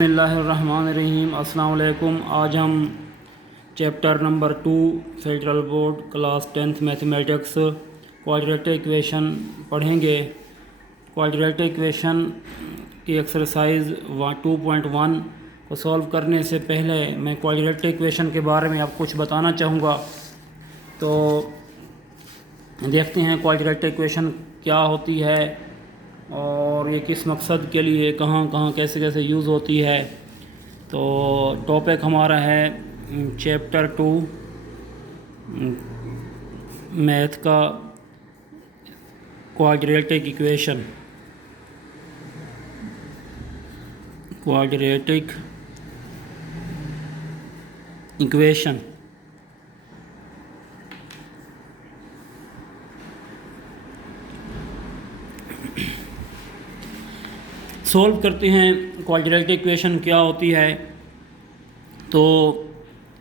बिस्मिल्लाहिर्रहमानिर्रहीम। अस्सलाम वालेकुम। आज हम chapter number 2 federal board class 10th mathematics quadratic equation पढ़ेंगे। क्वाड्रेटिक इक्वेशन की एक्सरसाइज 2.1 को सॉल्व करने से पहले मैं क्वाड्रेटिक इक्वेशन के बारे में आपको कुछ बताना चाहूँगा। तो देखते हैं क्वाड्रेटिक इक्वेशन क्या होती है और ये किस मकसद के लिए कहाँ कहाँ कैसे कैसे यूज़ होती है। तो टॉपिक हमारा है चैप्टर 2 मैथ का quadratic equation. Quadratic equation solve करते हैं। क्वाड्रेटिक इक्वेशन क्या होती है, तो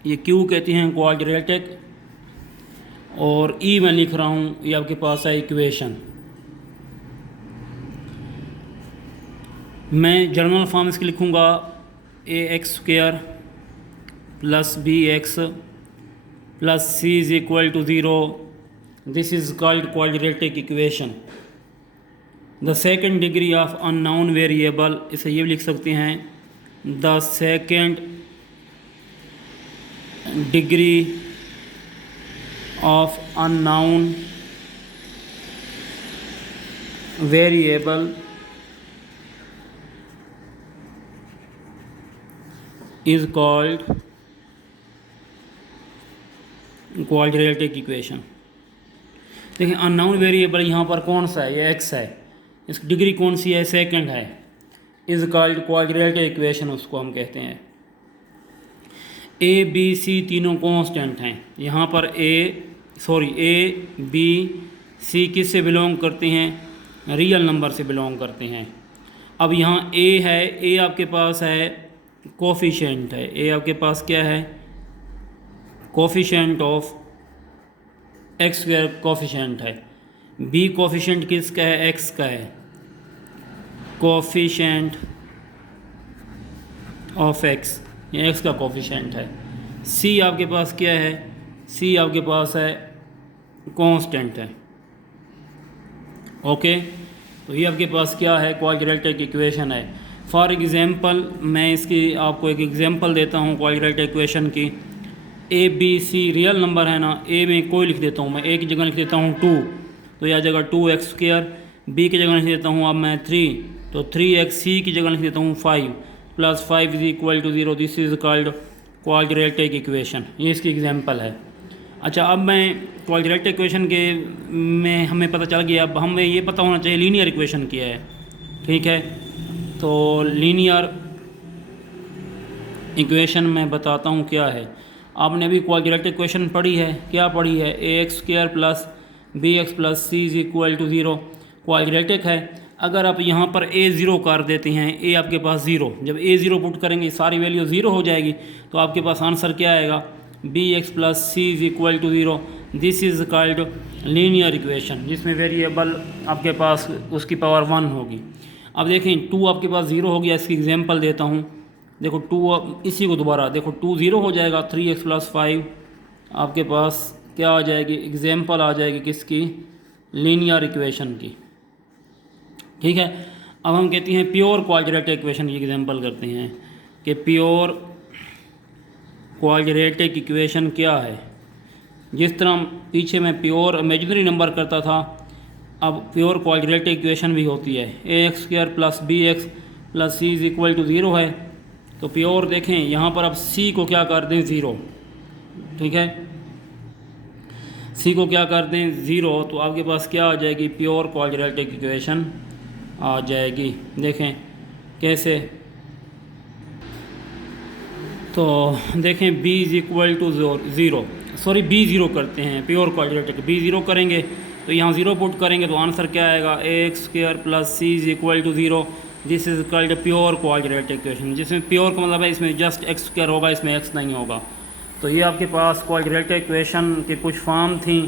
ये क्यों कहते हैं क्वाड्रेटिक, और ई मैं लिख रहा हूँ, ये आपके पास है इक्वेशन। मैं जनरल फॉर्म इसकी लिखूँगा ax² plus bx plus c is equal to 0। This is called quadratic equation. The second degree of unknown variable, इसे ये भी लिख सकते हैं the second degree of unknown variable is called quadratic equation. देखिए unknown variable यहाँ पर कौन सा है, ये x है, इसकी डिग्री कौन सी है, सेकंड है, इज कॉल्ड क्वाड्रेटिक इक्वेशन उसको हम कहते हैं। ए बी सी तीनों कांस्टेंट हैं। यहाँ पर ए बी सी किस से बिलोंग करते हैं, रियल नंबर से बिलोंग करते हैं। अब यहाँ ए है, ए आपके पास है कोफिशिएंट है, ए आपके पास क्या है, कोफिशिएंट ऑफ x² कोफिशिएंट है। बी कोफिशिएंट किसका है, x का है, कोफिशिएंट ऑफ x, ये x का कोफिशिएंट है। सी आपके पास क्या है, सी आपके पास है कांस्टेंट है। ओके, तो ये आपके पास क्या है, क्वाड्रेटिक इक्वेशन है। फॉर एग्जांपल मैं इसकी आपको एक एग्जांपल देता हूँ क्वाड्रेटिक इक्वेशन की। A B C real number है ना, ए में कोई लिख देता हूँ मैं, ए की जगह लिख देता हूँ 2, तो यह जगह 2x², बी की जगह लिख देता हूँ अब मैं 3, तो 3x, सी की जगह लिख देता हूँ 5 plus 5 is equal to 0। This is called quadratic equation. ये इसकी एग्जांपल है। अच्छा, अब मैं क्वाड्रेटिक इक्वेशन के में हमें पता चल गया, अब हमें ये पता होना चाहिए लीनियर इक्वेशन क्या है। ठीक है, तो लीनियर इक्वेशन मैं बताता हूँ क्या है। आपने अभी क्वाड्रेटिक इक्वेशन पढ़ी है, क्या पढ़ी है, ax² plus bx plus c is equal to 0 quadratic है। अगर आप यहाँ पर a0 कर देते हैं, a आपके पास 0, जब a0 पुट करेंगे सारी वैल्यू 0 हो जाएगी, तो आपके पास आंसर क्या आएगा, bx plus c is equal to 0। This is called linear equation, जिसमें वेरिएबल आपके पास उसकी पावर 1 होगी। अब देखें 2 आपके पास 0 हो गया, इसकी एग्जांपल देता हूँ। देखो 2, इसी को दोबारा देखो 2 0 हो जाएगा, 3x प्लस 5 आपके पास क्या आ जाएगी, एग्जांपल आ जाएगी किसकी, लीनियर इक्वेशन की। ठीक है, अब हम कहते हैं प्योर क्वाड्रेटिक इक्वेशन की एग्जांपल करते हैं कि प्योर क्वाड्रेटिक इक्वेशन क्या है। जिस तरह पीछे मैं प्योर इमेजिनरी नंबर करता था, अब प्योर क्वाड्रेटिक इक्वेशन भी होती है। ax² plus bx plus c is equal to 0 है, तो प्योर देखें यहाँ पर अब c को क्या कर दें 0। ठीक है, c को क्या कर दें 0, तो आपके पास क्या आ जाएगी, प्योर क्वाड्रेटिक इक्वेशन आ जाएगी। देखें कैसे, तो देखें b is equal to 0, sorry b0 करते हैं, प्योर क्वाड्रेटिक b0 करेंगे तो यहाँ 0 पुट करेंगे तो आंसर क्या आएगा, ax² plus c is equal to 0। This is called pure quadratic equation, जिसमें प्योर का मतलब है इसमें जस्ट x² होगा, इसमें x नहीं होगा। तो ये आपके पास क्वाड्रेटिक इक्वेशन की कुछ फॉर्म थी।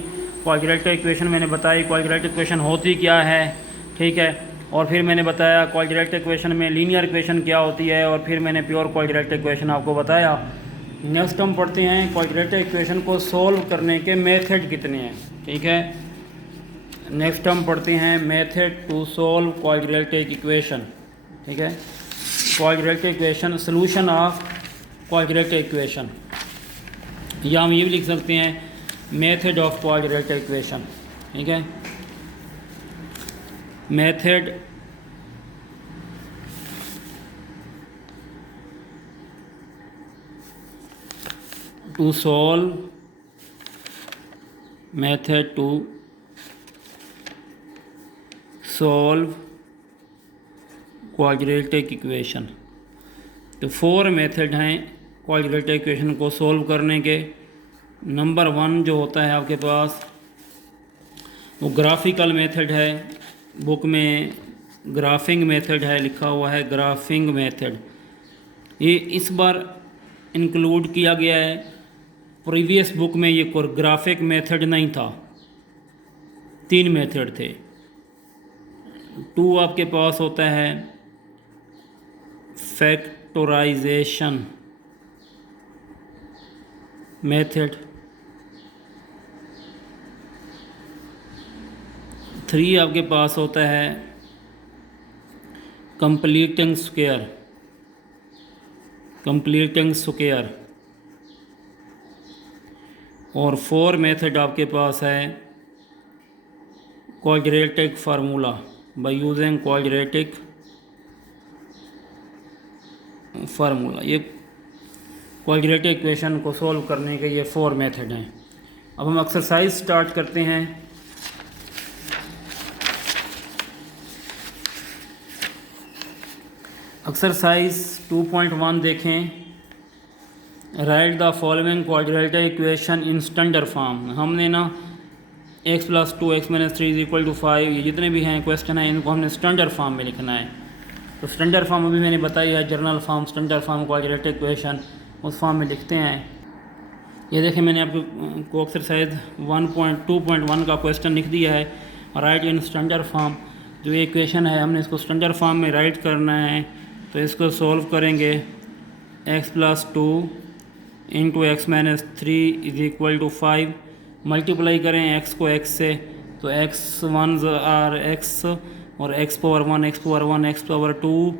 क्वाड्रेटिक इक्वेशन मैंने बताई, क्वाड्रेटिक इक्वेशन होती क्या है। ठीक है, और फिर मैंने बताया क्वाड्रेटिक इक्वेशन में लीनियर इक्वेशन क्या होती है, और फिर मैंने प्योर क्वाड्रेटिक इक्वेशन आपको बताया। नेक्स्ट हम पढ़ते हैं क्वाड्रेटिक इक्वेशन को सॉल्व करने के मेथड कितने हैं। ठीक है, नेक्स्ट हम पढ़ते हैं method to solve quadratic equation. ठीक है, quadratic equation, solution of quadratic equation, या हम ये भी लिख सकते हैं मेथड ऑफ क्वाड्रेटिक इक्वेशन। ठीक है, method to solve, method to solve quadratic equation. तो 4 मेथड हैं क्वाड्रेटिक इक्वेशन को सॉल्व करने के। नंबर 1 जो होता है आपके पास वो ग्राफिकल मेथड है, बुक में ग्राफिंग मेथड है, लिखा हुआ है ग्राफिंग मेथड। ये इस बार इंक्लूड किया गया है, प्रीवियस बुक में ये ग्राफिक मेथड नहीं था, 3 मेथड थे। 2 आपके पास होता है फैक्टराइजेशन मेथड। 3 आपके पास होता है कंप्लीटिंग स्क्वायर, कंप्लीटिंग स्क्वायर। और 4 मेथड आपके पास है quadratic formula, by using quadratic formula. ये क्वाड्रेटिक इक्वेशन को सॉल्व करने के ये 4 मेथड हैं। अब हम एक्सरसाइज स्टार्ट करते हैं। एक्सरसाइज 2.1 देखें। Right the following quadratic equation in standard form. हमने ना x + 2x - 3 = 5, ये जितने भी हैं क्वेश्चन हैं इनको हमने स्टैंडर्ड फॉर्म में लिखना है। तो स्टैंडर्ड फॉर्म अभी मैंने बताई है, journal form, standard form, quadratic equation, उस फॉर्म में लिखते हैं। ये देखें मैंने आपको एक्सरसाइज 1.2.1 का क्वेश्चन लिख दिया है, राइट इन स्टैंडर्ड फॉर्म। जो ये इक्वेशन है हमने इसको स्टैंडर्ड फॉर्म में राइट करना है। तो इसको सॉल्व करेंगे। x + 2 × x - 3 = 5। मल्टीप्लाई करें x को x से, तो x1 आर x और x⁻1 x⁻1 x⁻2,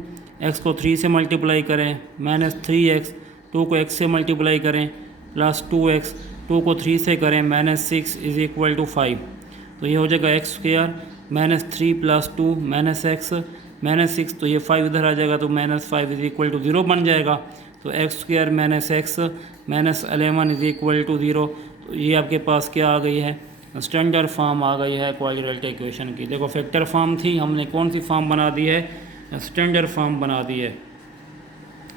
x को 3 से मल्टीप्लाई करें, -3x, 2 को x से मल्टीप्लाई करें, +2x, 2 को 3 से करें, -6 = 5। तो ये हो जाएगा x² -3 + 2 -x -6, तो ये 5 इधर आ जाएगा, तो -5 = 0 बन जाएगा। तो x² - x -11 = 0। तो ये आपके पास क्या आ गई है, स्टैंडर्ड फॉर्म आ गई है क्वाड्रेटिक इक्वेशन की। देखो फैक्टर फॉर्म थी, हमने कौन सी फॉर्म बना दी है, स्टैंडर्ड फॉर्म बना दी है।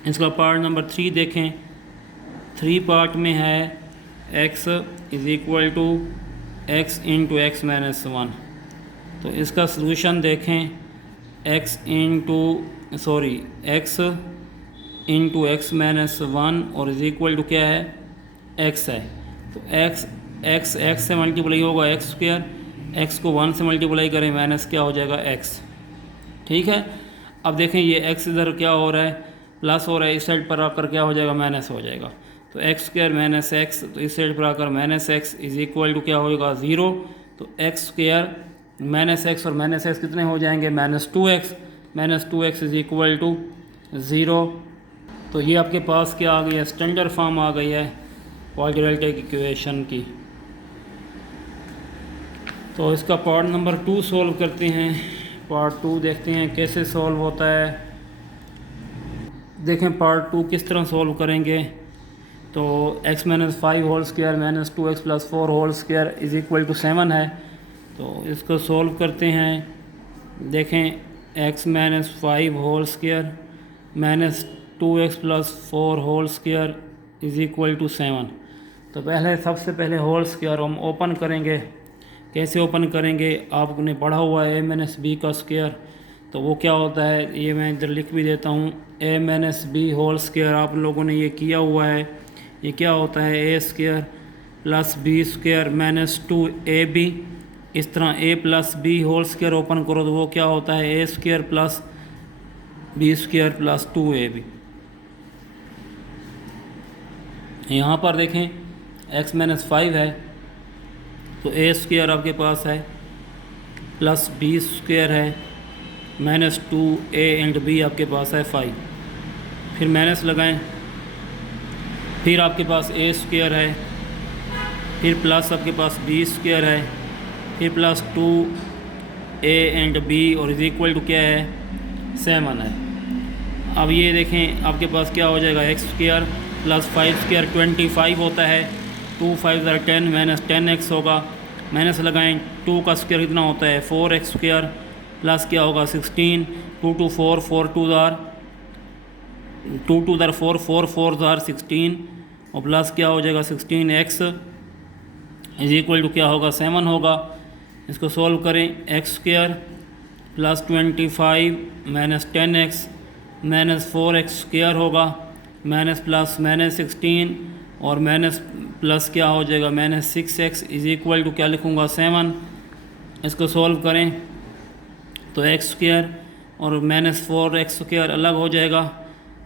इसका पार्ट नंबर 3 देखें। 3 पार्ट में है x = x × x - 1। तो इसका सलूशन देखें, x × x - 1 और इक्वल क्या है, x है। तो x से मल्टीप्लाई होगा x², x को 1 से मल्टीप्लाई करें, माइनस क्या हो जाएगा x। ठीक है, अब देखें ये x इधर क्या हो रहा है, प्लस हो रहा है, इस साइड पर आकर क्या हो जाएगा, माइनस हो जाएगा। तो x² - x, तो इस साइड पर आकर -x = क्या होगा, 0। तो x² - x और -x कितने हो जाएंगे, -2x, -2x = 0। तो ये आपके पास क्या आ गई है, स्टैंडर्ड फॉर्म आ गई है क्वाड्रेटिक इक्वेशन की। तो इसका पार्ट नंबर 2 सॉल्व करते हैं। पार्ट 2 देखते हैं कैसे सॉल्व होता है। देखें पार्ट 2 किस तरह सॉल्व करेंगे। तो x - 5 whole square -2x + 4 whole square = 7 है। तो इसको सॉल्व करते हैं। देखें x - 5 whole square -2x + 4 whole square = 7। तो पहले सबसे पहले होल स्क्वायर हम ओपन करेंगे। कैसे ओपन करेंगे, आपने पढ़ा हुआ है a - b का स्क्वायर। तो वो क्या होता है, ये मैं इधर लिख भी देता हूँ, a - b होल स्क्वायर आप लोगों ने ये किया हुआ है। ये क्या होता है, a² + b² - 2ab इस तरह A plus B whole square open करो तो वो क्या होता है A square plus B square plus 2ab। यहाँ पर देखें x माइनस 5 है तो ए स्क्वायर आपके पास है प्लस बी स्क्वायर है माइनस 2a एंड बी आपके पास है 5। फिर माइनस लगाएं, फिर आपके पास ए स्क्वायर है, फिर प्लस आपके पास बी स्क्वायर है, फिर प्लस 2a एंड बी और इज इक्वल टू क्या है 7 है। अब ये देखें आपके पास क्या हो जाएगा एक्स स्क्वायर प्लस 5 स्क्वायर 25 होता है, 2 5 10 माइनस 10x होगा, माइनस लगाएं 2 का स्क्वायर कितना होता है 4x स्क्वायर प्लस क्या होगा 16, 2 2 4 4 2 दार 2 2 दार 4 4 4 दार 16 और प्लस क्या हो जाएगा 16x इज इक्वल टू क्या होगा 7 होगा। इसको सॉल्व करें x square plus 25 minus 10x minus 4x square होगा माइनस प्लस माइनस 16 और माइनस प्लस क्या हो जाएगा minus 6x is equal to क्या लिखूँगा 7। इसको सॉल्व करें तो एक्स स्क्वायर और माइनस 4x स्क्वायर अलग हो जाएगा,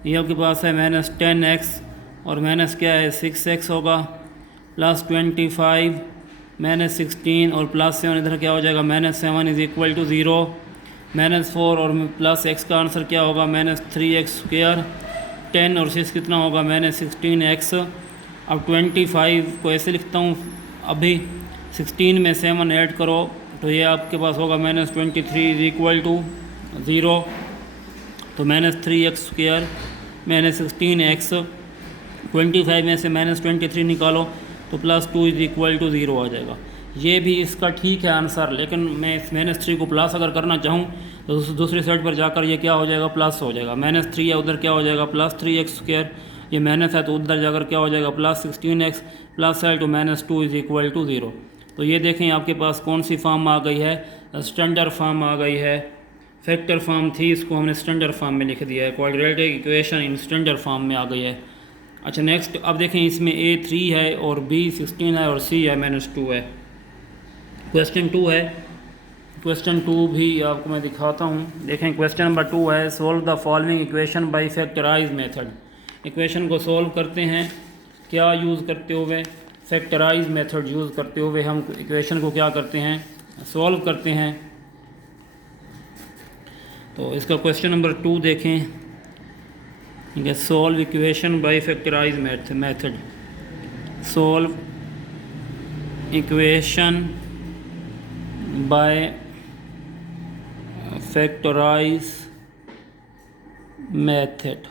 ये आपके पास है माइनस 10x और माइनस क्या है 6x होगा प्लस 25 माइनस 16 और प्लस 7 इधर क्या हो जाएगा minus 7 is equal to 0, minus 4 और प्लस x का आंसर क्या होगा माइनस 3x स्क्वायर, 10 और 6 कितना होगा माइनस 16x। अब 25 को ऐसे लिखता हूँ, अभी 16 में 7 ऐड करो तो ये आपके पास होगा माइनस 23 इज इक्वल टू 0, तो minus 3x square minus 16x 25 में से माइनस 23 निकालो तो प्लस 2 इज इक्वल टू 0 आ जाएगा। ये भी इसका ठीक है आंसर, लेकिन मैं माइनस 3 को प्लस अगर करना चाहूँ तो दूसरी साइड पर जाकर ये क्या हो जाएगा प्लस हो जाएगा, माइनस 3 है उधर क्या हो जाएगा प्लस 3x स्क्वायर, ये माइनस है तो उधर जाकर क्या हो जाएगा प्लस 16x प्लस है तो माइनस 2 इज इक्वल टू 0। तो ये देखें आपके पास कौन सी फॉर्म आ गई है, स्टैंडर्ड फॉर्म आ गई है। फैक्टर फॉर्म थी, इसको हमने स्टैंडर्ड फॉर्म में लिख दिया है, quadratic equation in standard form में आ गई है। अच्छा नेक्स्ट, अब देखें इसमें a 3 है और b 16 है और c है माइनस 2 है। क्वेश्चन 2 है, क्वेश्चन 2 भी आपको मैं दिखाता हूँ। देखें क्वेश्चन नंबर 2 है, solve the following equation by factorise method. Equation को सोल्व करते हैं क्या यूज़ करते हुए, फैक्टराइज मेथड यूज़ करते हुए हम इक्वेशन को क्या करते हैं सोल्व करते हैं। तो इसका क्वेश्चन नंबर 2 देखें, ठीक है, solve equation by factorise method, solve equation by factorise method.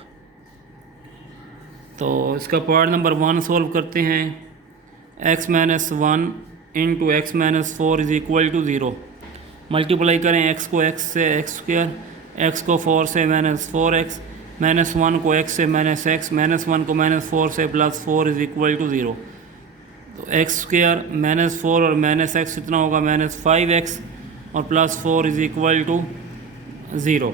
तो इसका पार्ट नंबर 1 सोल्व करते हैं, x minus 1 into x minus 4 is equal to 0। Multiply करें x को x से x स्क्वायर, x को 4 से माइनस 4x, माइनस 1 को x से माइनस x, माइनस 1 को माइनस 4 से प्लस 4 इज इक्वल टू 0। तो एक्स स्क्वायर माइनस 4 और माइनस x कितना होगा माइनस 5x और प्लस 4 इज इक्वल टू 0।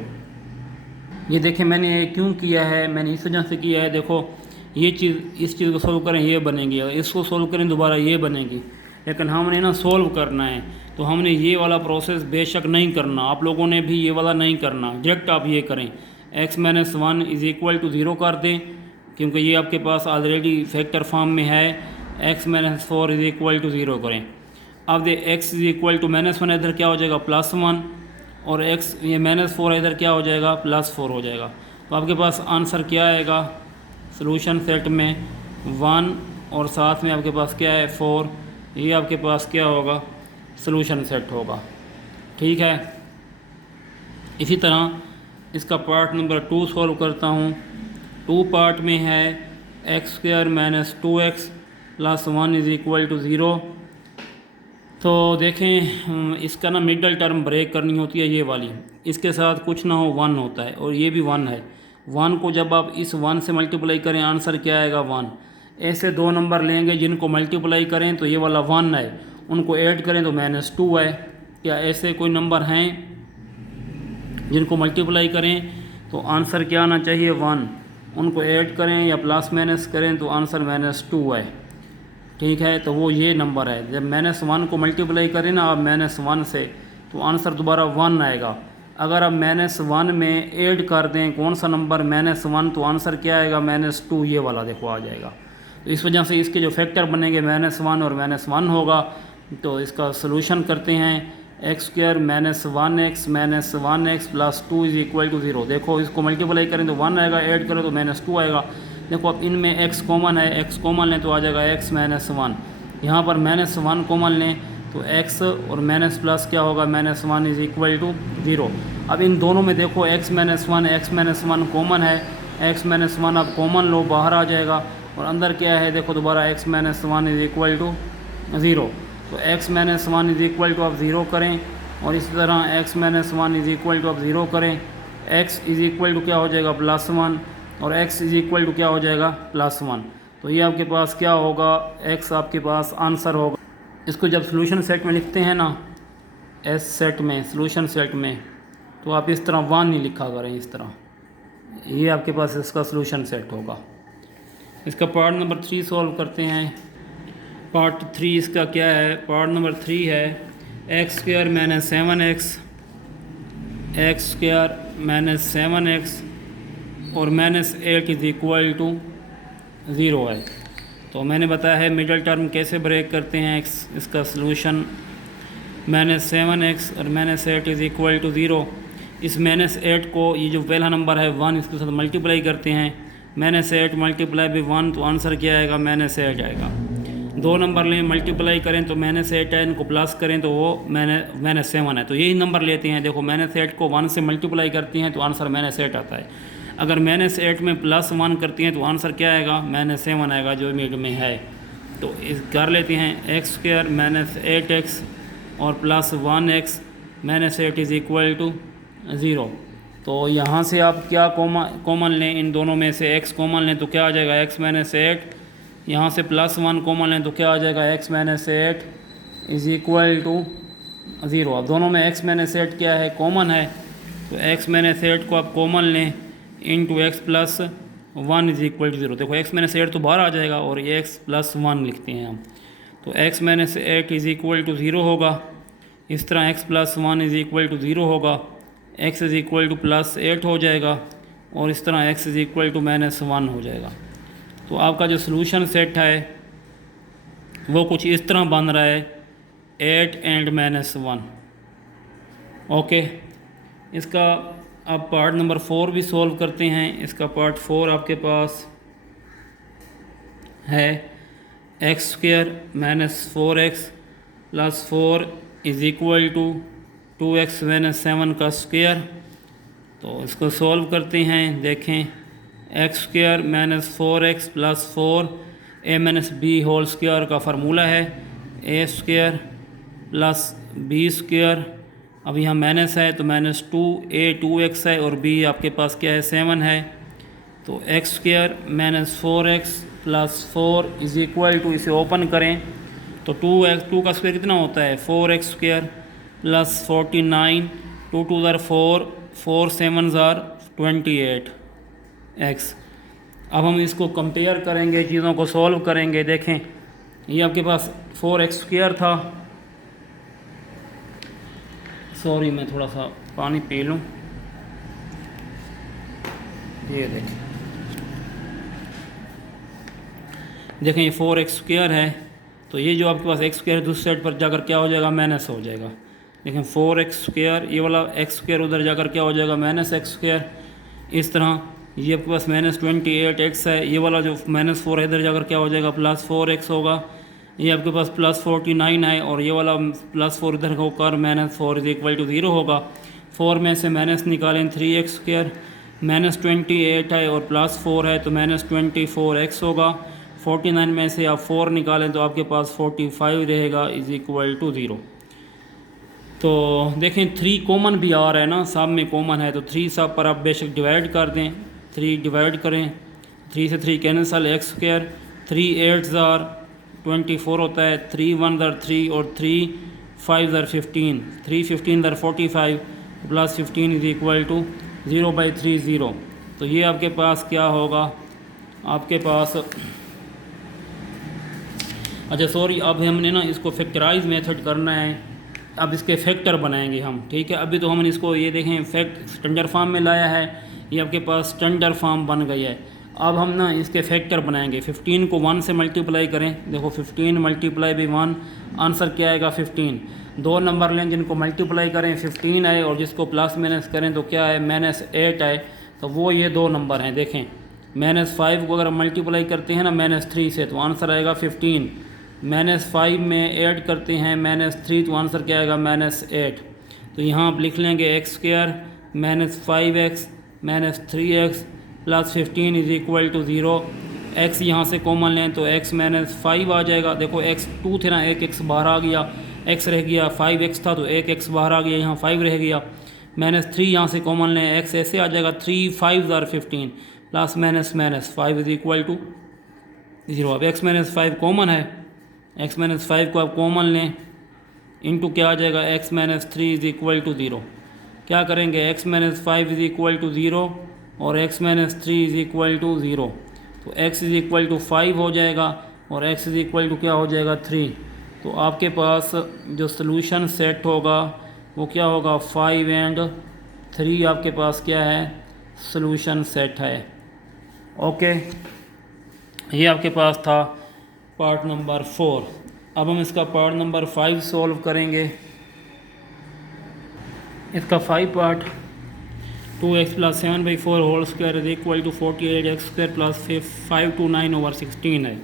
ये देखें मैंने ये क्यों किया है, मैंने इस वजह से किया है, देखो ये चीज़, इस चीज़ को सोल्व करें ये बनेगी, इसको सोल्व करें दोबारा ये बनेगी, लेकिन हमने ना सोल्व करना है तो हमने ये वाला प्रोसेस बेशक नहीं करना, आप लोगों ने भी ये वाला नहीं करना, डायरेक्ट आप ये करें x minus 1 is equal to 0 कर दें, क्योंकि ये आपके पास ऑलरेडी फैक्टर फॉर्म में है। x minus 4 is equal to 0 करें। अब दे x is equal to minus 1 इधर क्या हो जाएगा प्लस 1 और x ये माइनस 4 इधर क्या हो जाएगा प्लस 4 हो जाएगा। तो आपके पास आंसर क्या आएगा सॉल्यूशन सेट में 1 और साथ में आपके पास क्या है 4, ये आपके पास क्या होगा सॉल्यूशन सेट होगा। ठीक है, इसी तरह इसका पार्ट नंबर 2 सॉल्व करता हूँ। 2 पार्ट में है x square minus 2x plus 1 is equal to 0। तो देखें इसका ना मिडल टर्म ब्रेक करनी होती है ये वाली, इसके साथ कुछ ना हो 1 होता है और ये भी 1 है। 1 को जब आप इस 1 से मल्टीप्लाई करें आंसर क्या आएगा 1। ऐसे 2 नंबर लेंगे जिनको मल्टीप्लाई करें तो ये वाला 1 है, उनको ऐड करें तो माइनस 2 है। क्या ऐसे कोई नंबर हैं जिनको मल्टीप्लाई करें तो आंसर क्या आना चाहिए 1, उनको ऐड करें या प्लस माइनस करें तो आंसर माइनस 2 है। ठीक है, तो वो ये नंबर है। जब -1 को मल्टीप्लाई करें ना आप -1 से, तो आंसर दोबारा 1 आएगा। अगर आप -1 में ऐड कर दें कौन सा नंबर -1, तो आंसर क्या आएगा -2, ये वाला देखो आ जाएगा। तो इस वजह से इसके जो फैक्टर बनेंगे -1 और -1 होगा। तो इसका सलूशन करते हैं, x² -1x plus 2 is equal to 0। देखो इसको मल्टीप्लाई करें तो 1 आएगा, ऐड करें तो -2 आएगा। देखो अब इनमें x कॉमन है, x कॉमन लें तो आ जाएगा x -1। यहाँ पर -1 कॉमन लें तो x और माइनस प्लस क्या होगा -1 इज़ इक्वल टू 0। अब इन दोनों में देखो x -1 कॉमन है, x -1 अब कॉमन लो बाहर आ जाएगा, और अंदर क्या है देखो दोबारा x -1 इज़ इक्वल टू 0। तो x -1 इज़ इक्वल टू आप 0 करें, और इसी तरह x -1 इज़ इक्वल टू आप 0 करें। x इज़ इक्वल टू क्या हो जाएगा +1, और x इज़ इक्वल टू क्या हो जाएगा +1। तो ये आपके पास क्या होगा, x आपके पास आंसर होगा। इसको जब सॉल्यूशन सेट में लिखते हैं ना, एस सेट में, सॉल्यूशन सेट में, तो आप इस तरह 1 नहीं लिखा करें, इस तरह। ये आपके पास इसका सॉल्यूशन सेट होगा। इसका पार्ट नंबर 3 सॉल्व करते हैं। पार्ट 3 इसका क्या है, पार्ट नंबर 3 है x² -7x और -8 इज़ इक्वल टू 0 है। तो मैंने बताया है मिडल टर्म कैसे ब्रेक करते हैं। इसका सलूशन -7x और -8 इज़ इक्वल टू 0। इस -8 को, ये जो पहला नंबर है 1, इसके साथ मल्टीप्लाई करते हैं। -8 मल्टीप्लाई बाई 1, तो आंसर क्या आएगा -8 आएगा। दो नंबर लें, मल्टीप्लाई करें तो -8 है, इनको प्लस करें तो वो -7 है। तो यही नंबर लेते हैं। देखो -8 को 1 से मल्टीप्लाई करती हैं तो आंसर -8 आता है। अगर -8 में +1 करती हैं तो आंसर क्या आएगा -7 आएगा, जो मिड में है। तो इस कर लेते हैं x² -8x और +1x -8 इज़ इक्वल टू 0। तो यहाँ से आप क्या कॉमन लें, इन दोनों में से x कॉमन लें तो क्या आ जाएगा x -8। यहाँ से +1 कॉमन लें तो क्या आ जाएगा x -8 इज़ इक्वल टू 0। अब दोनों में x -8 क्या है, कॉमन है। तो x -8 को आप कॉमन लें into x +1 is equal to 0। देखो x -8 तो बाहर आ जाएगा, और ये x +1 लिखते हैं हम। तो x -8 इज़ इक्वल टू 0 होगा। इस तरह x +1 इज़ इक्वल टू 0 होगा, x इज़ इक्वल टू +8 हो जाएगा, और इस तरह x इज़ इक्वल टू -1 हो जाएगा। तो आपका जो सॉल्यूशन सेट है वो कुछ इस तरह बन रहा है, 8 एंड -1। ओके, इसका अब पार्ट नंबर 4 भी सॉल्व करते हैं। इसका पार्ट 4 आपके पास है x² -4x plus 4 is equal to 2x -7 का स्क्वायर। तो इसको सॉल्व करते हैं। देखें x² -4x plus 4 a - b whole square का फार्मूला है a² प्लस b²। अब यहाँ माइनस है तो -2a 2x है, और b आपके पास क्या है 7 है। तो x² -4x plus 4 is equal to, इसे ओपन करें तो 2 का स्क्वायर कितना होता है 4x² प्लस 49, 2 2 ज़ार 4, 4 7 ज़ार 28x। अब हम इसको कंपेयर करेंगे, चीज़ों को सॉल्व करेंगे। देखें ये आपके पास 4x² था। सॉरी, मैं थोड़ा सा पानी पी लूँ। ये देखें ये 4x² है। तो ये जो आपके पास x² दूसरी साइड पर जाकर क्या हो जाएगा माइनस हो जाएगा। देखें 4x², ये वाला x² उधर जाकर क्या हो जाएगा -x²। इस तरह ये आपके पास -28x है, ये वाला जो -4 है इधर जाकर क्या हो जाएगा +4x होगा। ये आपके पास +49 है, और ये वाला +4 इधर होकर -4 इज़ इक्वल टू 0 होगा। 4 में से माइनस निकालें 3x², -28 है और +4 है तो -24x होगा। 49 में से आप 4 निकालें तो आपके पास 45 रहेगा इज़ इक्वल टू 0। तो देखें 3 कॉमन भी आ रहा है ना, सब में कॉमन है, तो 3 सब पर आप बेशक डिवाइड कर दें। 3 डिवाइड करें, 3 से 3 कैंसल, x², 3 8 ज़ार 24 होता है, 3 1 ज़ार 3 और 3 5 ज़ार 15, 3 15 ज़ार 45 प्लस 15 इज़ इक्वल टू 0/3 0। तो ये आपके पास क्या होगा, आपके पास अच्छा सॉरी, अब हमने ना इसको फैक्टराइज मेथड करना है, अब इसके फैक्टर बनाएंगे हम, ठीक है। अभी तो हमने इसको ये देखें फैक्ट स्टैंडर्ड फॉर्म में लाया है, ये आपके पास स्टैंडर्ड फॉर्म बन गई है। अब हम ना इसके फैक्टर बनाएंगे। 15 को 1 से मल्टीप्लाई करें, देखो 15 मल्टीप्लाई बाई 1, आंसर क्या आएगा 15। दो नंबर लें जिनको मल्टीप्लाई करें 15 आए और जिसको प्लस माइनस करें तो क्या है -8 आए, तो वो ये दो नंबर हैं। देखें -5 को अगर मल्टीप्लाई करते हैं ना -3 से तो आंसर आएगा 15, -5 में ऐड करते हैं -3 तो आंसर क्या आएगा -8। तो यहाँ आप लिख लेंगे x² -5x -3x plus 15 is equal to 0। x यहाँ से कॉमन लें तो x -5 आ जाएगा। देखो x 2 थे ना, एक x बाहर आ गया, x रह गया, 5x था तो एक x बाहर आ गया, यहाँ 5 रह गया। -3 यहाँ से कॉमन लें, x ऐसे आ जाएगा, 3 5 are 15 plus -5 is equal to 0। अब x -5 कॉमन है, x -5 को आप कॉमन लें, इंटू क्या आ जाएगा x -3 इज इक्वल टू 0। क्या करेंगे x -5 इज इक्वल टू 0 और x -3 इज इक्वल टू 0, तो x इज इक्वल टू 5 हो जाएगा और x इज इक्वल टू क्या हो जाएगा 3। तो आपके पास जो सलूशन सेट होगा वो क्या होगा 5 एंड 3, आपके पास क्या है सलूशन सेट है। ओके, ये आपके पास था पार्ट नंबर 4। अब हम इसका पार्ट नंबर 5 सॉल्व करेंगे। इसका 5 part 2x + 7/4 whole square is equal to 48x² plus 529/16 है।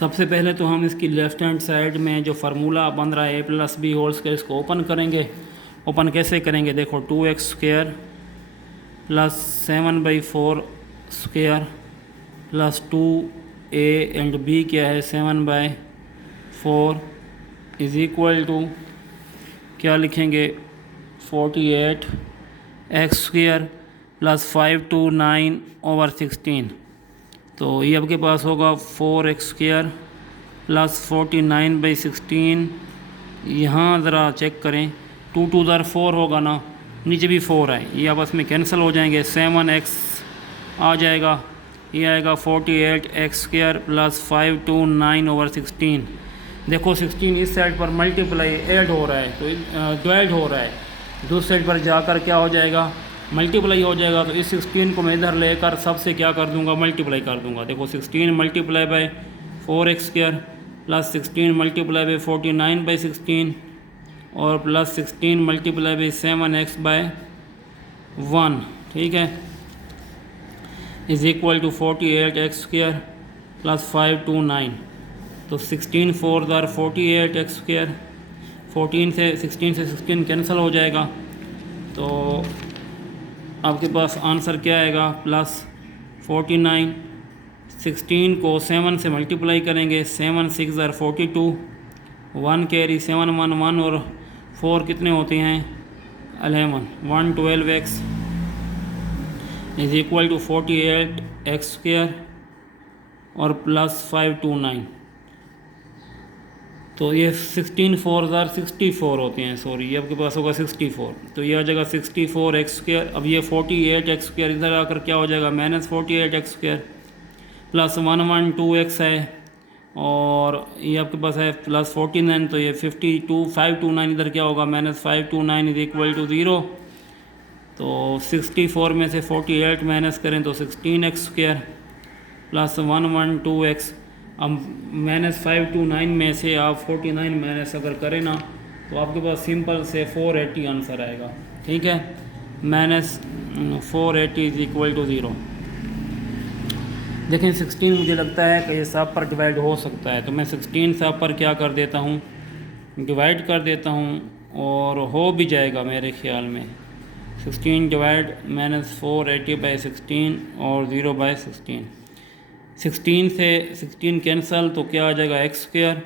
सबसे पहले तो हम इसकी लेफ्ट हैंड साइड में जो फार्मूला बन रहा है a + b होल स्क्वायर, इसको ओपन करेंगे। ओपन कैसे करेंगे, देखो 2x² plus 7/4 square plus 2a and b क्या है 7/4 इज इक्वल टू क्या लिखेंगे 48x² प्लस 529/16। तो ये आपके पास होगा 4x² प्लस 49/16। यहाँ ज़रा चेक करें 2 2 4 होगा ना, नीचे भी 4 है, ये आपस में कैंसिल हो जाएंगे, 7x आ जाएगा, ये आएगा 48x² प्लस 529/16। देखो 16 इस साइड पर मल्टीप्लाई ऐड हो रहा है तो डिवाइड हो रहा है, दूसरी साइड पर जाकर क्या हो जाएगा मल्टीप्लाई हो जाएगा। तो इस 16 को मैं इधर लेकर सबसे क्या कर दूंगा मल्टीप्लाई कर दूंगा। देखो 16 multiply by 4x² plus 16 multiply by 49/16 और प्लस 16 मल्टीप्लाई बाय 7x/1, ठीक है, is equal to 48x² plus 529। तो 16 4 आर 48x², 16 से 16 कैंसिल हो जाएगा, तो आपके पास आंसर क्या आएगा प्लस 49। 16 को 7 से मल्टीप्लाई करेंगे, 7 6 आर 42, 1 कैरी 7 1 1 और 4 कितने होते हैं 11, 112x is equal to 48x² और प्लस 529। तो ये 16 4 आर 64 होते हैं, सॉरी ये आपके पास होगा 64, तो ये आ जाएगा 64x²। अब ये 48x² इधर आकर क्या हो जाएगा -48x² प्लस 112x है और ये आपके पास है प्लस 49, तो ये 529 इधर क्या होगा -529 इज इक्वल टू 0। तो 64 में से 48 माइनस करें तो 16x² प्लस 112x। अब -529 में से आप 49 माइनस अगर करें ना तो आपके पास सिंपल से 480 आंसर आएगा, ठीक है, -480 इज इक्वल टू 0। देखें 16 मुझे लगता है कि ये सब पर डिवाइड हो सकता है, तो मैं 16 सब पर क्या कर देता हूँ डिवाइड कर देता हूँ और हो भी जाएगा मेरे ख्याल में। 16 डिवाइड -480/16 और 0/16। 16 से 16 कैंसल तो क्या आ जाएगा x²।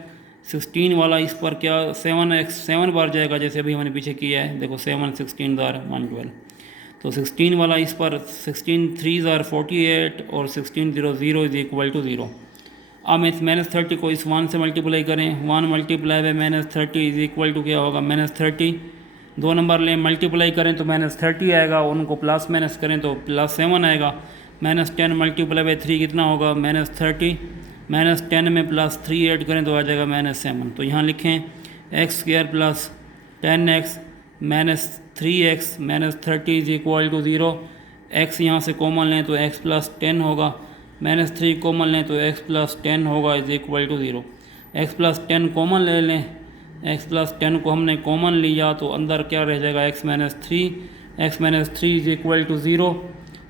16 वाला इस पर क्या 7 बार जाएगा, जैसे अभी हमने पीछे किया है, देखो 7 16 आर 112। तो 16 वाला इस पर 16 3 आर 48 और 16 0 0 इज इक्वल टू 0। अब इस -30 को इस 1 से मल्टीप्लाई करें, 1 multiply by -30 is equal to क्या होगा -30। दो नंबर लें मल्टीप्लाई करें तो -30 आएगा, उनको प्लस माइनस करें तो +7 आएगा। -10 मल्टीप्लाई बाय 3 कितना होगा -30 -10 में +3 ऐड करें तो आ जाएगा -7। तो यहाँ लिखें x² plus 10x -3x -30 is equal to 0। x यहाँ से कॉमन लें तो x प्लस 10 होगा, -3 कॉमन लें तो x प्लस 10 होगा is equal to 0। x plus 10 common ले लें, x प्लस 10 को हमने कॉमन लिया तो अंदर क्या रह जाएगा x -3 इज इक्वल टू 0।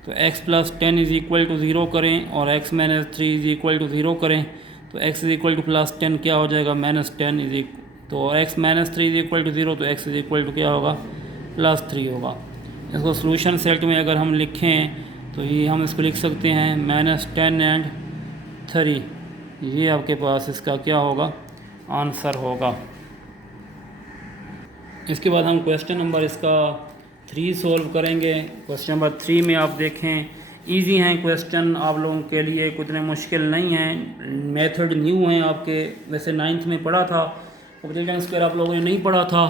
तो x plus 10 is equal to 0 करें और x -3 इज इक्वल टू 0 करें तो x is equal to plus 10 क्या हो जाएगा -10 इज तो x -3 इज इक्वल टू 0 तो x इज इक्वल टू क्या होगा +3 होगा। इसको सोल्यूशन सेट में अगर हम लिखें तो ये हम इसको लिख सकते हैं -10 एंड 3। ये आपके पास इसका क्या होगा आंसर होगा। इसके बाद हम क्वेश्चन नंबर इसका 3 सॉल्व करेंगे। क्वेश्चन नंबर 3 में आप देखें इजी हैं क्वेश्चन आप लोगों के लिए, कुछ इतने मुश्किल नहीं हैं, मेथड न्यू हैं आपके। वैसे 9th में पढ़ा था, कंप्लीटिंग स्क्वायर आप लोगों ने नहीं पढ़ा था,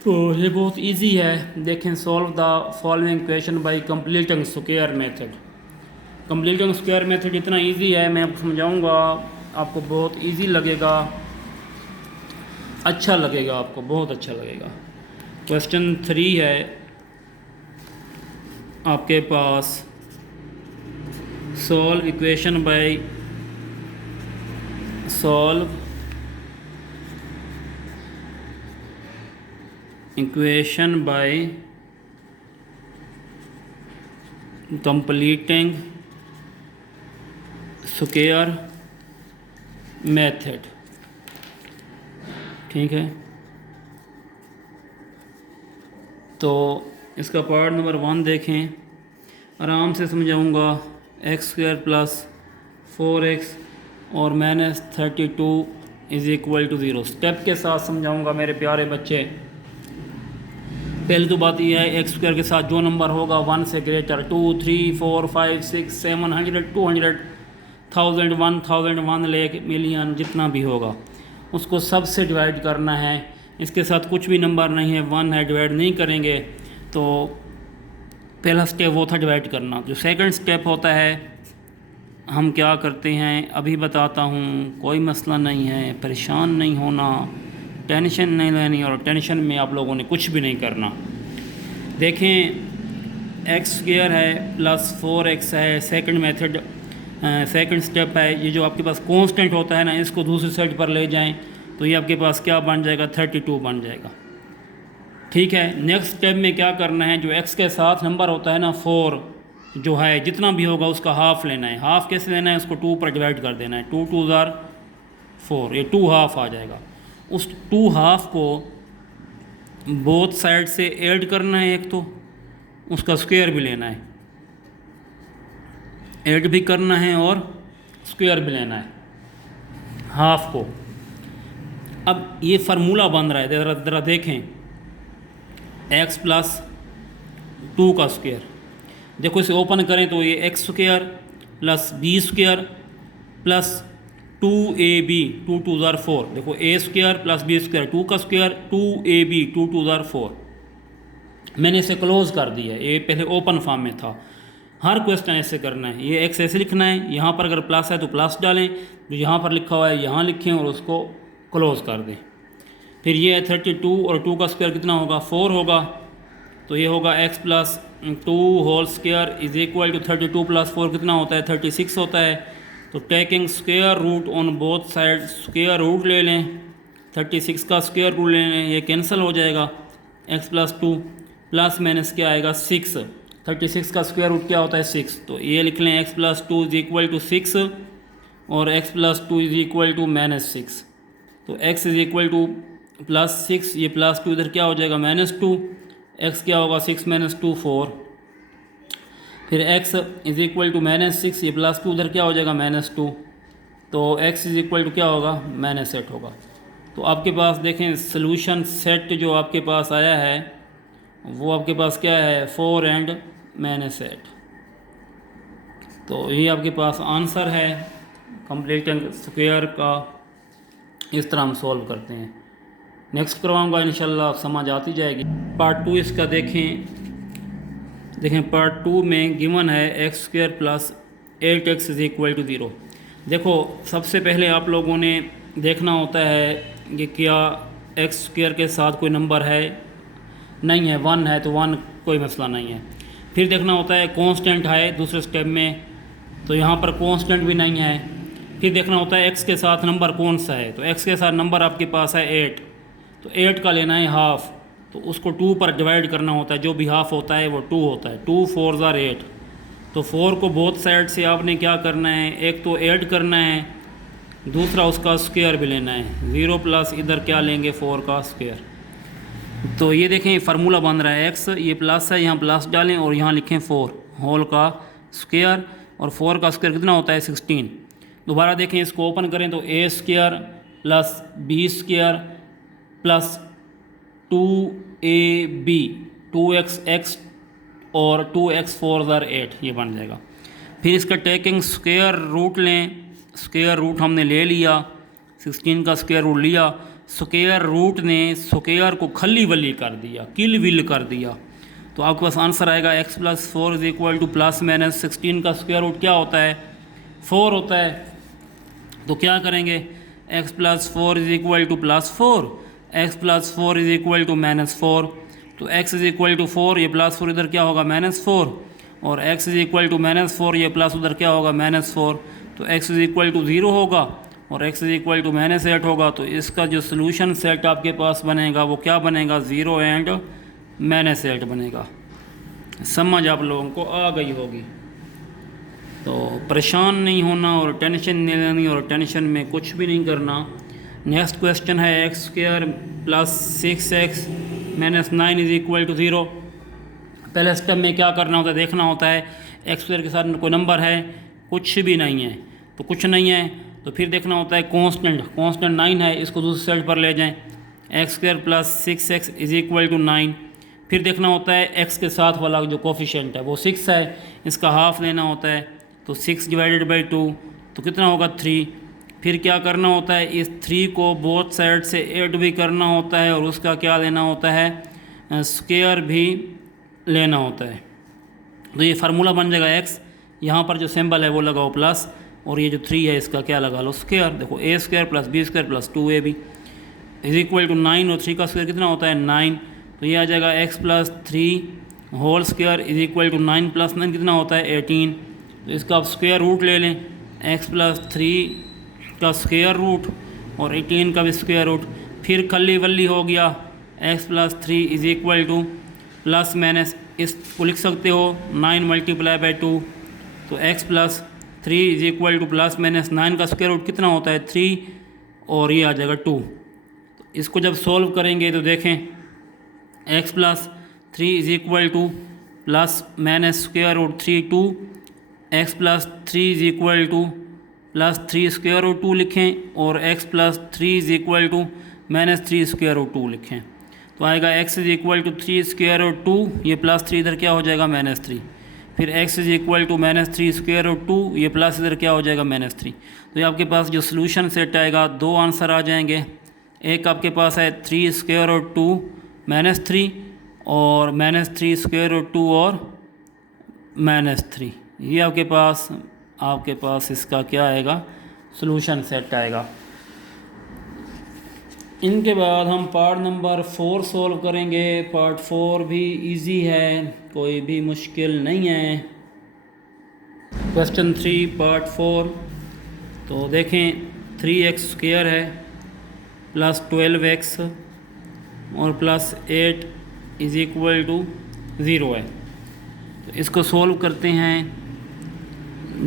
तो ये बहुत इजी है। देखें solve the following question by completing square method. Completing square method इतना इजी है, मैं आपको समझाऊंगा, आपको बहुत इजी लगेगा, अच्छा लगेगा, आपको बहुत अच्छा लगेगा। क्वेश्चन 3 है आपके पास, solve equation by completing square method. ठीक है, तो इसका पार्ट नंबर 1 देखें, आराम से समझाऊंगा। x² प्लस 4x और -32 इज़ इक्वल टू 0 स्टेप के साथ समझाऊंगा मेरे प्यारे बच्चे। पहली तो बात यह है x² के साथ जो नंबर होगा 1 से ग्रेटर 2 3 4 5 6 700 200 1000 1001 लाख मिलियन जितना भी होगा उसको सबसे डिवाइड करना है। इसके साथ कुछ भी नंबर नहीं है, 1 है, डिवाइड नहीं करेंगे। तो पहला स्टेप वो था डिवाइड करना। जो सेकंड स्टेप होता है हम क्या करते हैं अभी बताता हूँ, कोई मसला नहीं है, परेशान नहीं होना, टेंशन नहीं लेनी, और टेंशन में आप लोगों ने कुछ भी नहीं करना। देखें x² है प्लस 4x है, सेकंड मेथड सेकंड स्टेप है। ये जो आपके पास कांस्टेंट होता है ना, इसको दूसरी साइड पर ले जाएं तो ये आपके पास क्या बन जाएगा 32 बन जाएगा। ठीक है, नेक्स्ट स्टेप में क्या करना है, जो x के साथ नंबर होता है ना 4 जो है, जितना भी होगा उसका हाफ लेना है। हाफ कैसे लेना है, उसको 2 पर डिवाइड कर देना है, 2 2 4, ये 2 हाफ आ जाएगा। उस 2 हाफ को बोथ साइड से ऐड करना है, एक तो उसका स्क्वायर भी लेना है, ऐड भी करना है और स्क्वायर भी लेना है हाफ को। अब ये फार्मूला बन रहा है, ज़रा देखें, x प्लस 2 का स्क्वायर, देखो इसे ओपन करें तो ये x² plus b² plus 2ab 2 2 4, देखो a² प्लस b², 2 का स्क्वायर 2ab 2 2 4। मैंने इसे क्लोज कर दिया, ये पहले ओपन फॉर्म में था। हर क्वेश्चन ऐसे करना है, ये x ऐसे लिखना है, यहाँ पर अगर प्लस है तो प्लस डालें, जो यहाँ पर लिखा हुआ है यहाँ लिखें और उसको क्लोज कर दें। फिर ये है 32 और 2 का स्क्वायर कितना होगा 4 होगा, तो ये होगा x plus 2 whole square is equal to 32 plus 4 कितना होता है 36 होता है। तो taking square root on both side, square root ले लें, 36 का स्क्वायर रूट ले लें, ये कैंसिल हो जाएगा। x प्लस 2 प्लस माइनस क्या आएगा 6, 36 का स्क्वायर रूट क्या होता है 6, तो ये लिख लें x plus 2 is equal to 6 और x plus 2 is equal to -6। तो x इज इक्वल टू +6, ये +2 इधर क्या हो जाएगा -2, x क्या होगा 6 - 2 4, फिर x इज इक्वल टू -6, ये +2 इधर क्या हो जाएगा -2, तो x इज इक्वल टू क्या होगा -8 होगा। तो आपके पास देखें सॉल्यूशन सेट जो आपके पास आया है वो आपके पास क्या है 4 एंड -8। तो ये आपके पास आंसर है कंप्लीटिंग स्क्वायर का। इस तरह हम सॉल्व करते हैं। नेक्स्ट करवाऊंगा इंशाल्लाह, समझ आती जाएगी। पार्ट 2 इसका देखें पार्ट 2 में गिवन है x² plus 8x is equal to 0। देखो सबसे पहले आप लोगों ने देखना होता है कि क्या एक्स स्क्वायर के साथ कोई नंबर है, नहीं है, 1 है तो 1 कोई मसला नहीं है। फिर देखना होता है कांस्टेंट है दूसरे स्टेप में, तो यहाँ पर कांस्टेंट भी नहीं है। फिर देखना होता है एक्स के साथ नंबर कौन सा है, तो एक्स के साथ नंबर आपके पास है 8, तो 8 का लेना है हाफ़, तो उसको 2 पर डिवाइड करना होता है, जो भी हाफ़ होता है वो 2 होता है। 2 4 ज़ार 8, तो 4 को बोथ साइड से आपने क्या करना है, एक तो ऐड करना है, दूसरा उसका स्क्वायर भी लेना है। 0 प्लस इधर क्या लेंगे 4 का स्क्वायर। तो ये देखें फार्मूला बन रहा है, एक्स ये प्लस है, यहाँ प्लस डालें और यहाँ लिखें 4 होल का स्क्वायर, और 4 का स्क्वायर कितना होता है 16। दोबारा देखें इसको ओपन करें तो a square plus B square plus 2ab 2x x और 2x 4 ज़ार 8 ये बन जाएगा। फिर इसका टेकिंग स्क्वायर रूट लें, स्क्वायर रूट हमने ले लिया, 16 का स्क्वायर रूट लिया, स्क्वायर रूट ने स्क्वायर को खली वली कर दिया, किल विल कर दिया, तो आपके पास आंसर आएगा x plus 4 is equal to plus minus 16 का स्क्वायर रूट क्या होता है 4 होता है। तो क्या करेंगे, x plus 4 is equal to plus 4, x plus 4 is equal to minus 4, तो x इज़ इक्वल टू 4, ये प्लस 4 इधर क्या होगा माइनस 4, और x is equal to minus 4, ये प्लस उधर क्या होगा माइनस 4, तो x इज़ इक्वल टू 0 होगा और x is equal to minus 8 होगा। तो इसका जो सोल्यूशन सेट आपके पास बनेगा वो क्या बनेगा, 0 एंड माइनस 8 बनेगा। समझ आप लोगों को आ गई होगी। तो परेशान नहीं होना और टेंशन नहीं लेनी और टेंशन में कुछ भी नहीं करना। नेक्स्ट क्वेश्चन है x square plus 6x minus 9 is equal to 0। पहले स्टेप में क्या करना होता है, देखना होता है एक्स स्क्वायर के साथ कोई नंबर है, कुछ भी नहीं है, तो कुछ नहीं है तो फिर देखना होता है कांस्टेंट 9 है, इसको दूसरी साइड पर ले जाएं, x square plus 6x is equal to 9। फिर देखना होता है एक्स के साथ वाला जो कोफिशिएंट है वो 6 है, इसका हाफ लेना होता है, तो 6 डिवाइडेड बाई 2 तो कितना होगा 3। फिर क्या करना होता है, इस 3 को बोथ साइड से ऐड भी करना होता है और उसका क्या लेना होता है, स्क्वायर भी लेना होता है। तो ये फार्मूला बन जाएगा एक्स, यहाँ पर जो सिंबल है वो लगाओ प्लस, और ये जो 3 है इसका क्या लगा लो स्क्वायर। देखो a square plus B square plus 2ab is equal to 9, और 3 का स्क्वायर कितना होता है 9, तो ये आ जाएगा x plus 3 whole square is equal to 9 plus 9 कितना होता है 18। तो इसका आप स्क्वायर रूट ले लें, x प्लस 3 का स्क्वायर रूट और 18 का भी स्क्वायर रूट, फिर खली वली हो गया x plus 3 is equal to plus minus, इसको लिख सकते हो 9 मल्टीप्लाई बाई 2, तो x plus 3 is equal to plus minus 9 का स्क्वायर रूट कितना होता है 3 और ये आ जाएगा 2। तो इसको जब सॉल्व करेंगे तो देखें x plus 3 is equal to plus minus square root 3 2, x plus 3 is equal to plus 3 square root 2 लिखें और x plus 3 is equal to minus 3 square root 2 लिखें, तो आएगा x is equal to 3 square root 2, ये plus 3 इधर क्या हो जाएगा माइनस 3, फिर x is equal to minus 3 square root 2, ये प्लस इधर क्या हो जाएगा माइनस 3। तो ये आपके पास जो सोल्यूशन सेट आएगा 2 आंसर आ जाएंगे, एक आपके पास है 3 स्क्वायर रूट 2 माइनस 3 और माइनस 3 स्क्वायर रूट 2 और माइनस 3, ये आपके पास इसका क्या आएगा सोल्यूशन सेट आएगा। इनके बाद हम पार्ट नंबर 4 सॉल्व करेंगे। पार्ट 4 भी इजी है, कोई भी मुश्किल नहीं है। क्वेश्चन 3 पार्ट 4, तो देखें 3x स्क्वायर है प्लस 12x और प्लस 8 इज़ इक्वल टू 0 है। तो इसको सॉल्व करते हैं।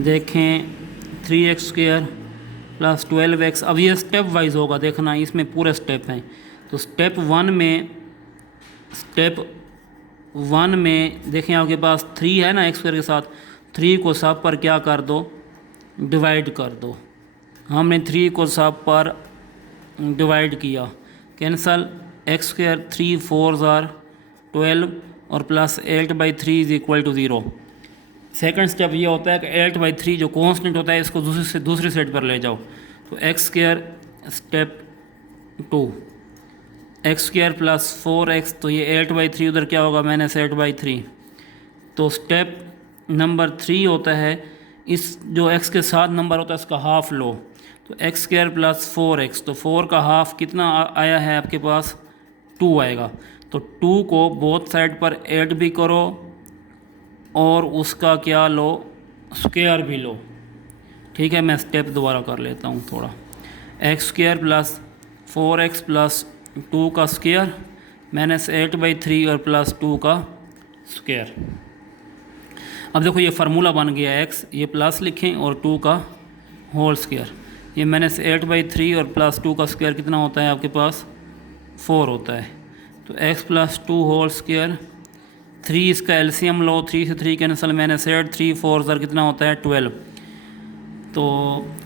देखें 3x स्क्वायर प्लस 12x, अब ये स्टेप वाइज होगा, देखना इसमें पूरे स्टेप हैं। तो स्टेप वन में देखें आपके पास 3 है ना, x स्क्वायर के साथ 3 को सब पर क्या कर दो, डिवाइड कर दो। हमने 3 को सब पर डिवाइड किया, कैंसल, एक्स स्क्वायर 3 4 ज़ार 12 और plus 8/3 is equal to 0। Second step ये होता है कि 8/3 जो कांस्टेंट होता है इसको दूसरी साइड पर ले जाओ, तो x square step 2 x square plus 4x, तो ये 8/3 उधर क्या होगा माइनस 8/3। तो स्टेप नंबर 3 होता है इस जो x के साथ नंबर होता है इसका हाफ लो, तो एक्स स्क्वायर प्लस 4x, तो 4 का हाफ कितना आया है आपके पास, 2 आएगा। तो 2 को बोथ साइड पर ऐड भी करो और उसका क्या लो, स्क्वायर भी लो। ठीक है, मैं स्टेप दोबारा कर लेता हूँ थोड़ा। X square plus 4x plus 2 का स्क्वायर माइनस 8/3 और प्लस 2 का स्क्वायर। अब देखो ये फार्मूला बन गया, x ये प्लस लिखें और 2 का होल स्क्वायर, ये माइनस 8/3 और प्लस 2 का स्क्वायर कितना होता है आपके पास, 4 होता है। तो x प्लस 2 होल स्क्वायर, 3 इसका एलसीएम लो, 3 से 3 कैंसिल, माइनस 8, 3 4 सर कितना होता है 12। तो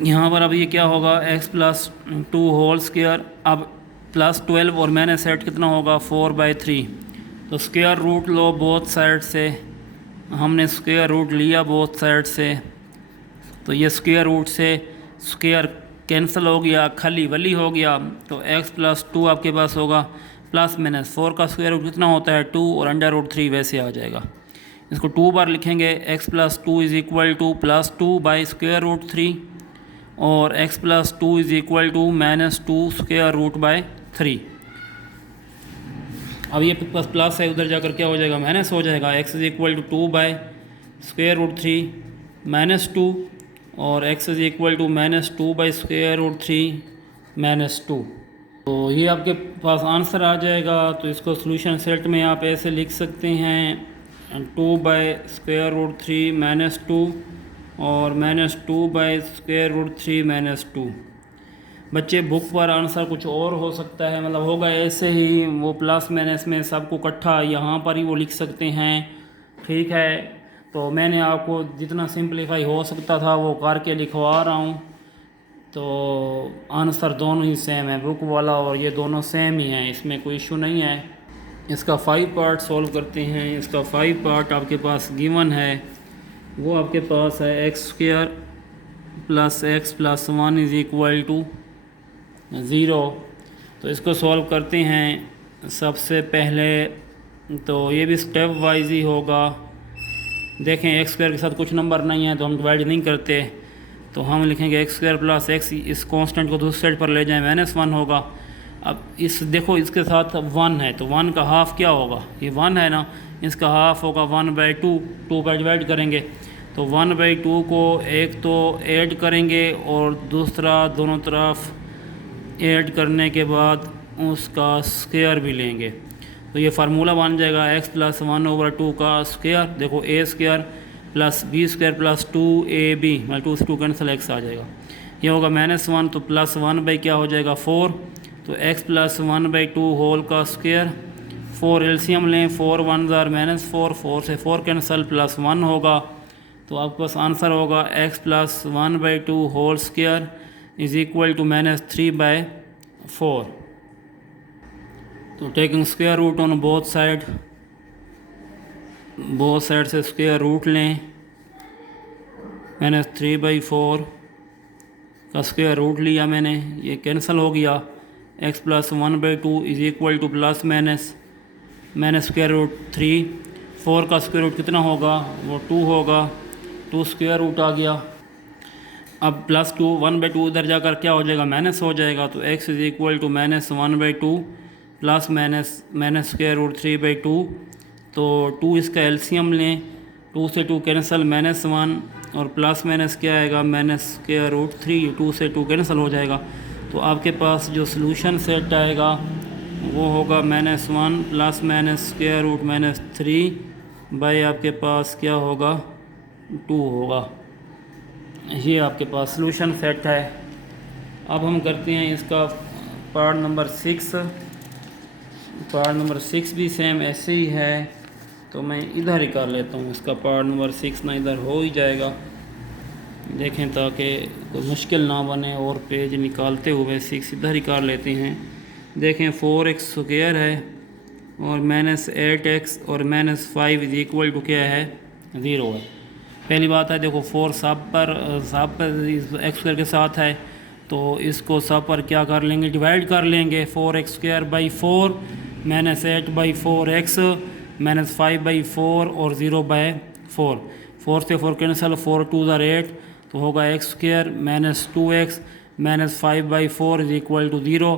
यहाँ पर अब ये क्या होगा, x प्लस 2 होल स्क्वायर, अब प्लस 12 और माइनस 8 कितना होगा 4/3। तो स्क्वायर रूट लो बोथ साइड से, हमने स्क्वायर रूट लिया बोथ साइड से, तो ये स्क्वायर रूट से स्क्वायर कैंसिल हो गया, खाली वली हो गया। तो x प्लस 2 आपके पास होगा प्लस माइनस 4 का स्क्वायर रूट कितना होता है 2 और अंडर रूट 3 वैसे आ जाएगा। इसको 2 बार लिखेंगे, x plus 2 is equal to plus 2 by square root 3 और x plus 2 is equal to minus 2 square root by 3। अब ये प्लस प्लस है, उधर जाकर क्या हो जाएगा, माइनस हो जाएगा। x is equal to 2 by square root 3 minus 2 और x is equal to minus 2 by square root 3 minus 2। तो ये आपके पास आंसर आ जाएगा। तो इसको सोल्यूशन सेट में आप ऐसे लिख सकते हैं 2 बाई स्क्वायर रूट 3 माइनस 2 और minus 2 by square root 3 minus 2। बच्चे बुक पर आंसर कुछ और हो सकता है, मतलब होगा ऐसे ही, वो प्लस माइनस में सबको इकट्ठा यहाँ पर ही वो लिख सकते हैं। ठीक है, तो मैंने आपको जितना सिंपलीफाई हो सकता था वो करके लिखवा रहा हूँ। तो आंसर दोनों ही सेम है, बुक वाला और ये दोनों सेम ही हैं, इसमें कोई इशू नहीं है। इसका 5 पार्ट सॉल्व करते हैं। इसका 5 पार्ट आपके पास गिवन है, वो आपके पास है x square plus x plus 1 is equal to 0। तो इसको सॉल्व करते हैं। सबसे पहले तो ये भी स्टेप वाइज ही होगा। देखें एक्स स्क्वायर के साथ कुछ नंबर नहीं है तो हम डिवाइड नहीं करते, तो हम लिखेंगे एक्स स्क्वायर प्लस एक्स, इस कांस्टेंट को दूसरी साइड पर ले जाएं, माइनस 1 होगा। अब इस देखो इसके साथ 1 है तो 1 का हाफ क्या होगा, ये 1 है ना, इसका हाफ होगा 1/2, 2 पर डिवाइड करेंगे तो 1/2 को एक तो ऐड करेंगे और दूसरा दोनों तरफ ऐड करने के बाद उसका स्क्वायर भी लेंगे। तो ये फार्मूला बन जाएगा x प्लस 1/2 का स्क्वायर। देखो a square plus b square plus 2ab, मतलब 2 से 2 कैंसिल, x आ जाएगा। ये होगा -1 तो प्लस 1 बाई क्या हो जाएगा 4, तो x प्लस 1/2 होल का स्क्वायर। 4 एलसीएम लें, 4 1 जार -4, 4 से 4 कैंसिल, प्लस 1 होगा। तो आपके पास आंसर होगा x plus 1/2 whole square is equal to -3/4। तो taking square root on both side से स्क्वायर रूट लें, -3/4 का स्क्वायर रूट लिया मैंने, ये कैंसिल हो गया। x plus 1/2 is equal to plus minus square root 3, 4 का स्क्वायर रूट कितना होगा, वो 2 होगा, 2 स्क्वायर रूट आ गया। अब प्लस 2 1/2 इधर जाकर क्या हो जाएगा, माइनस हो जाएगा। तो x is equal to -1/2 plus minus square root 3/2। तो 2 इसका एलसीएम लें, 2 से 2 कैंसिल, -1 और प्लस माइनस क्या आएगा, स्क्वायर रूट 3, 2 से 2 कैंसिल हो जाएगा। तो आपके पास जो सॉल्यूशन सेट आएगा वो होगा -1 प्लस स्क्वायर रूट -3 बाई आपके पास क्या होगा 2 होगा। ये आपके पास सॉल्यूशन सेट है। अब हम करते हैं इसका पार्ट नंबर 6। पार्ट नंबर 6 भी सेम ऐसे ही है, तो मैं इधर ही कर लेता हूँ इसका पार्ट नंबर 6 ना, इधर हो ही जाएगा। देखें ताकि कोई मुश्किल ना बने और पेज निकालते हुए 6 इधर ही कर लेते हैं। देखें 4x स्क्वायर है और -8x और -5 इज इक्वल टू क्या है 0 है। पहली बात है देखो 4 सब पर एक्स स्क्वायर के साथ है, तो इसको सब पर क्या कर लेंगे, डिवाइड कर लेंगे। 4x स्क्वायर बाई 4 -8/4x -5/4 और 0/4। 4 से 4 कैंसिल, 4 2 ज़ार 8, तो होगा x square minus 2x minus 5/4 is equal to 0।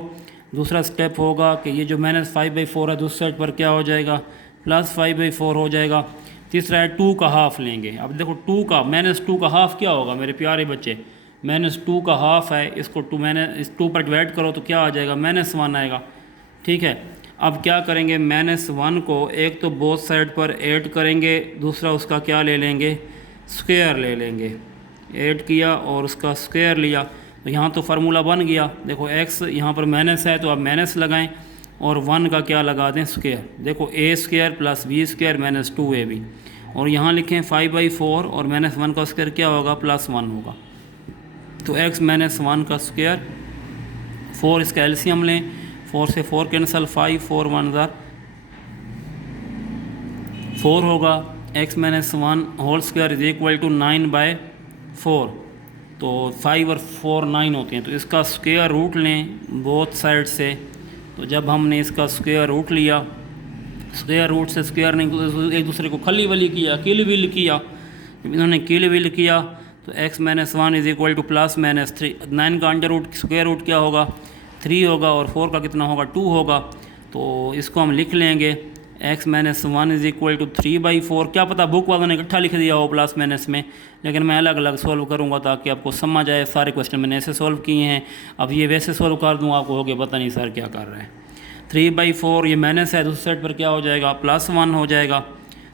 दूसरा स्टेप होगा कि ये जो माइनस 5/4 है दूसरे साइड पर क्या हो जाएगा, प्लस 5/4 हो जाएगा। तीसरा है 2 का हाफ लेंगे। अब देखो 2 का -2 का हाफ क्या होगा मेरे प्यारे बच्चे, -2 का हाफ है, इसको 2 पर डिवाइड करो तो क्या आ जाएगा, -1 आएगा। ठीक है, अब क्या करेंगे, -1 को एक तो बोथ साइड पर ऐड करेंगे, दूसरा उसका क्या ले लेंगे, स्क्वायर ले लेंगे। ऐड किया और उसका स्क्वायर लिया तो यहाँ तो फार्मूला बन गया। देखो x यहाँ पर माइनस है तो आप माइनस लगाएं और 1 का क्या लगा दें, स्क्वायर। देखो a² plus b² minus 2ab, और यहाँ लिखें 5/4 और -1 का स्क्वायर क्या होगा, +1 होगा। तो x -1 का स्क्वायर, 4 इसका एलसीएम लें, 4 से 4 कैंसिल, 5 4 1 ज़ार 4 होगा। x -1 whole square is equal to 9/4, तो 5 और 4 9 होते हैं, तो इसका स्क्वायर रूट लें बोथ साइड से। तो जब हमने इसका स्क्वायर रूट लिया, स्क्वायर रूट से स्क्वायर ने एक दूसरे को खली वली किया, किल विल किया। जब इन्होंने किल विल किया तो x -1 इज इक्वल टू +-3, 9 का अंडर रूट स्क्वायर रूट क्या होगा, 3 होगा, और 4 का कितना होगा, 2 होगा। तो इसको हम लिख लेंगे x -1 इज इक्वल टू 3/4। क्या पता बुक वालों ने इकट्ठा लिख दिया हो प्लस माइनस में, लेकिन मैं अलग अलग सॉल्व करूंगा ताकि आपको समझ आए। सारे क्वेश्चन मैंने ऐसे सॉल्व किए हैं, अब ये वैसे सॉल्व कर दूँ आपको होगे पता नहीं सर क्या कर रहे हैं। 3/4 ये माइनस है, दूसरी साइड पर क्या हो जाएगा, +1 हो जाएगा।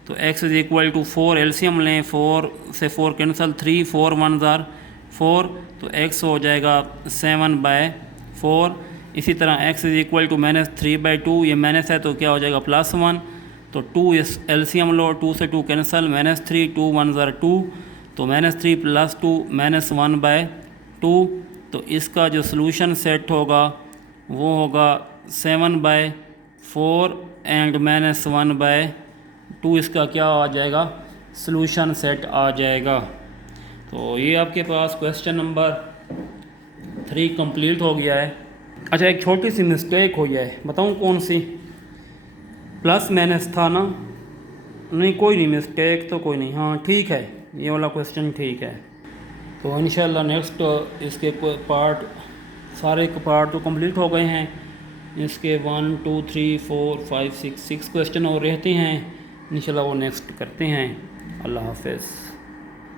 तो x is equal to 4 LCM लें, 4 से 4 कैंसिल, 3 4 1 ज़ार 4, तो x हो जाएगा 7/4। इसी तरह x इज इक्वल टू -3/2, ये माइनस है तो क्या हो जाएगा, +1। तो 2 इस एलसीएम लो, 2 से 2 कैंसिल, -3 2 1 ज़ार 2, तो -3 + 2 -1/2। तो इसका जो सलूशन सेट होगा वो होगा 7/4 एंड -1/2, इसका क्या आ जाएगा, सलूशन सेट आ जाएगा। तो ये आपके पास क्वेश्चन नंबर 3 कंप्लीट हो गया है। अच्छा, एक छोटी सी मिस्टेक हो जाए, बताऊं कौन सी, प्लस माइनस था ना, नहीं कोई नहीं, मिस्टेक तो कोई नहीं, हाँ ठीक है, ये वाला क्वेश्चन ठीक है। तो इंशाल्लाह नेक्स्ट इसके पार्ट, सारे पार्ट तो कंप्लीट हो गए हैं। इसके 1 2 3 4 5 6 क्वेश्चन और रहते हैं, इंशाल्लाह वो नेक्स्ट करते हैं। अल्लाह हाफ़िज़।